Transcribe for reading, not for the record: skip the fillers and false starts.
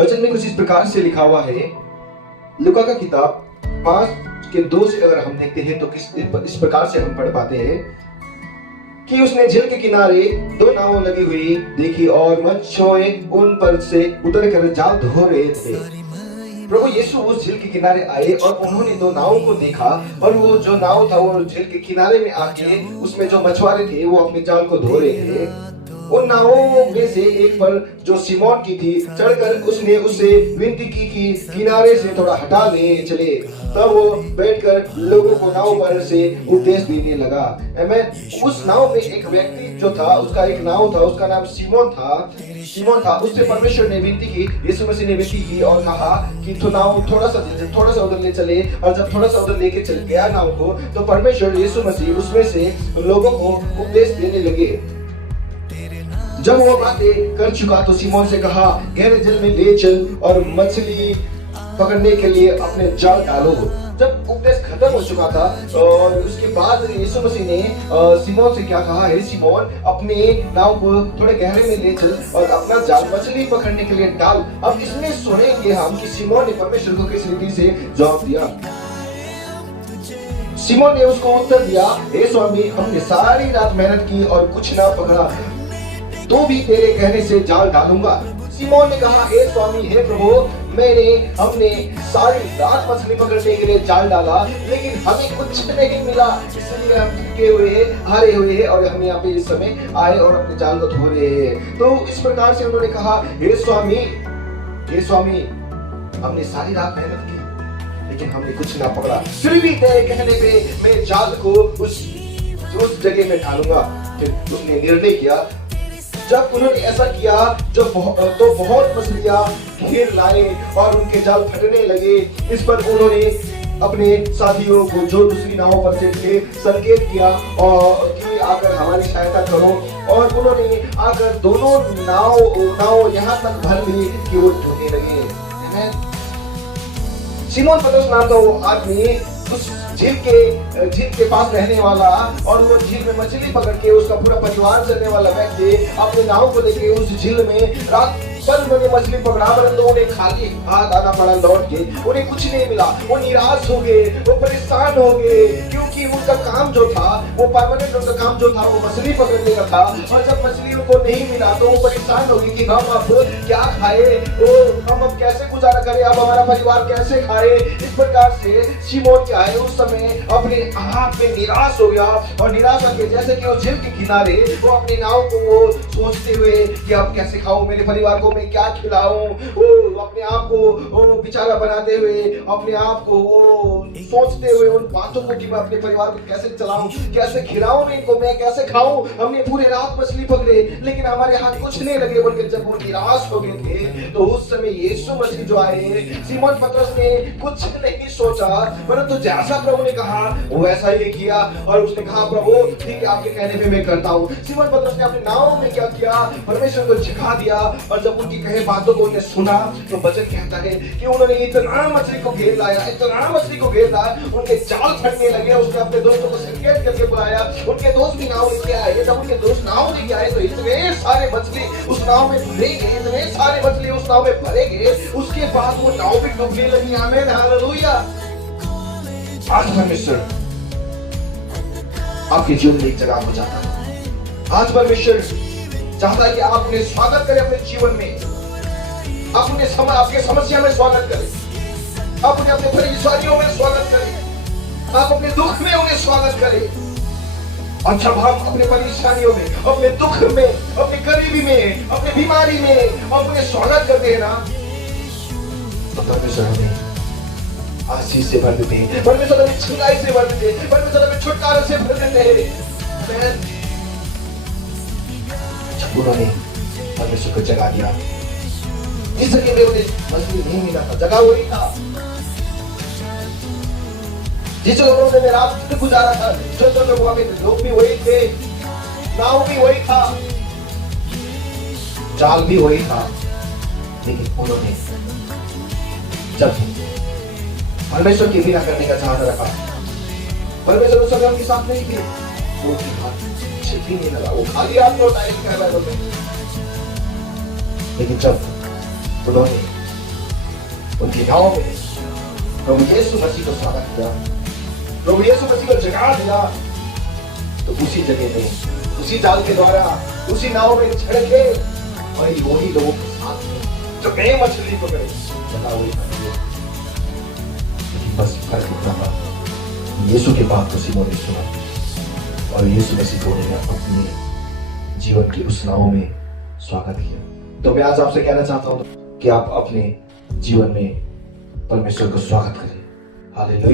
वचन में कुछ इस प्रकार से लिखा हुआ है, लूका का किताब 5:2 से अगर हम देखते हैं तो इस प्रकार से हम पढ़ पाते हैं कि उसने झील के किनारे 2 नाव लगी हुई देखी और मछुआरे उन पर से उतर कर जाल धो रहे थे। प्रभु यीशु उस झील के किनारे आए और उन्होंने 2 नावों को देखा, और वो जो नाव था वो झील के किनारे में आके उसमें जो मछुआरे थे वो अपने जाल को धो रहे थे। उन नावों में से एक पर जो सिमोन की थी चढ़कर उसने उससे विनती की कि किनारे से थोड़ा हटा ले चले। तब वो बैठकर लोगों को नाव पर से उपदेश देने लगा। उस नाव में एक व्यक्ति जो था, उसका एक नाव था, उसका नाम सिमोन था। उससे परमेश्वर ने विनती की, यीशु मसीह ने विनती की और कहा कि तो नाव थोड़ा सा उधर ले चले। और जब थोड़ा सा उधर लेके चल गया नाव को, तो परमेश्वर यीशु मसीह उसमें से लोगों को उपदेश देने लगे। जब वो बातें कर चुका तो सिमोन से कहा, गहरे जल में ले चल और मछली पकड़ने के लिए अपने जाल डालो। जब उपदेश खत्म हो चुका था और उसके बाद यीशु मसीह ने सिमोन से क्या कहा है, सिमोन अपने नाव को थोड़े गहरे में ले चल और अपना जाल मछली पकड़ने के लिए डाल। अब इसमें सुनेंगे हम कि सिमोन ने परमेश्वर को किस रीति से जवाब दिया। सिमोन ने उसको उत्तर दिया, हे स्वामी, हमने सारी रात मेहनत की और कुछ ना पकड़ा, तो भी तेरे कहने से जाल डालूंगा। सिमोन ने कहा, हे स्वामी, हे प्रभु, हमने सारी रात मछली पकड़ने के लिए जाल डाला, लेकिन हमें कुछ नहीं मिला, इसलिए हम थके हुए हैं, हारे हुए हैं और हम यहाँ पे इस समय आए और अपने जाल को धो रहे हैं। तो इस प्रकार से उन्होंने कहा, हे स्वामी, हमने सारी रात मेहनत की लेकिन हमने कुछ ना पकड़ा, फिर भी तेरे कहने पे मैं जाल को उस जगह में डालूंगा। फिर उसने निर्णय किया। जब उन्होंने ऐसा किया तो बहुत मछलियां घेर लाए और उनके जाल फटने लगे। इस पर उन्होंने अपने साथियों को जो दूसरी नाव पर से थे संकेत किया और कि आकर हमारी सहायता करो, और उन्होंने आकर दोनों नाव यहाँ तक भर ली कि वो डूबने लगे। सिमोन पतरस नाम का वो आदमी उस झील के पास रहने वाला और वो झील में मछली पकड़ के उसका पूरा परिवार चलने वाला व्यक्ति अपने नाव को लेके उस झील में रात पर उन्होंने मछली पकड़ा, परंतु उन्हें खाली हाथ आना पड़ा लौट के। उन्हें कुछ नहीं मिला, वो निराश हो गए, वो परेशान हो गए, क्योंकि उनका काम जो था वो परमानेंट, उनका काम जो था वो मछली पकड़ने का था। और जब मछली उनको नहीं मिला तो वो परेशान हो गए कि हम अब क्या खाए, हम अब कैसे गुजारा करें, अब हमारा परिवार कैसे खाए। इस प्रकार से सिमोन क्या है, उस समय अपने आप में निराश हो गया और निराश होकर जैसे कि उस झील के किनारे वो अपने नाव को वो सोचते हुए कि अब कैसे खाऊं, मेरे परिवार को मैं क्या खिलाऊं, वो अपने आप को बेचारा बनाते हुए, अपने आप को वो सोचते हुए उन बातों को कि मैं अपने परिवार को कैसे चलाऊं, कैसे खिलाऊं इनको, मैं कैसे खाऊं। हमने पूरे रात मछली पकड़े लेकिन हमारे हाथ कुछ नहीं लगे, बोलकर जब वो निराश हो गए थे तो उस समय यीशु मसीह जो आए, सिमोन पतरस ने कुछ नहीं सोचा, परंतु जैसा प्रभु ने कहा वो वैसा ही किया और उसने कहा, प्रभु ठीक है, आपके कहने पे मैं करता हूँ। सिमोन पतरस ने अपने नाव में क्या किया, परमेश्वर को झुका दिया और जब उनकी कहे बातों को उन्हें सुना तो वचन कहता है कि उन्होंने इतना मछली को घेर लाया, उनके जाल फटने लगे। उसने अपने दोस्तों को संकेत करके बुलाया, उनके दोस्त भी नाव लेके आए। जब उनके दोस्त नाव लेके आए तो इतने सारे मछली उस नाव में भरे गए, इतने सारे मछली उस नाव में भरे गए। उसके बाद वो नाव भी डूबने लगी। आमीन, हालेलुया। आज परमेश्वर आपके जीवन में एक जगह हो जाता है। आज परमेश्वर चाहता है कि आप उन्हें स्वागत करें अपने जीवन में, आप उन्हें आपके समस्या में स्वागत करें, आप उन्हें अपने परेशानियों में स्वागत करें, आप अपने दुख में उन्हें स्वागत करें। और जब हम अपने परेशानियों में, अपने दुख में, अपनी गरीबी में, अपनी बीमारी में हम उन्हें स्वागत करते हैं ना, तो परमेश्वर हमें आशीष से भर देते हैं, परमेश्वर हमें छुड़ाई से भर देते हैं, परमेश्वर हमें छुटकारे से भर देते हैं। उन्होंने परमेश्वर को जगा दिया। जिस जगह में उन्हें मछली नहीं मिला था, जगह वही था। जिस जगह उन्होंने रात गुजारा था, जो जगह वहां पे लोग भी वही थे, नाव भी वही था, जाल भी वही था, लेकिन उन्होंने जब परमेश्वर के बिना करने का ध्यान रखा, परमेश्वर उस समय उनके साथ नहीं थे, वो भी नहीं लगा, वो खाली हाथ लौट आए, लेकिन जब उन्होंने उनकी नाव में प्रभु यीशु मसीह को स्वागत किया, प्रभु यीशु मसीह को जगा दिया, तो उसी जगह में, उसी जाल के द्वारा, उसी नाव में चढ़ के वही लोगों के साथ में जो नए मछली पकड़े चला हुई बन गए। लेकिन बस फर्क इतना था, यीशु के बात को सिमोन ने सुना और यीशु मसीह को उन्होंने अपने जीवन की उस नाव में स्वागत किया। तो मैं आज आपसे कहना चाहता हूं कि आप अपने जीवन में परमेश्वर को स्वागत करें। हालेलुया।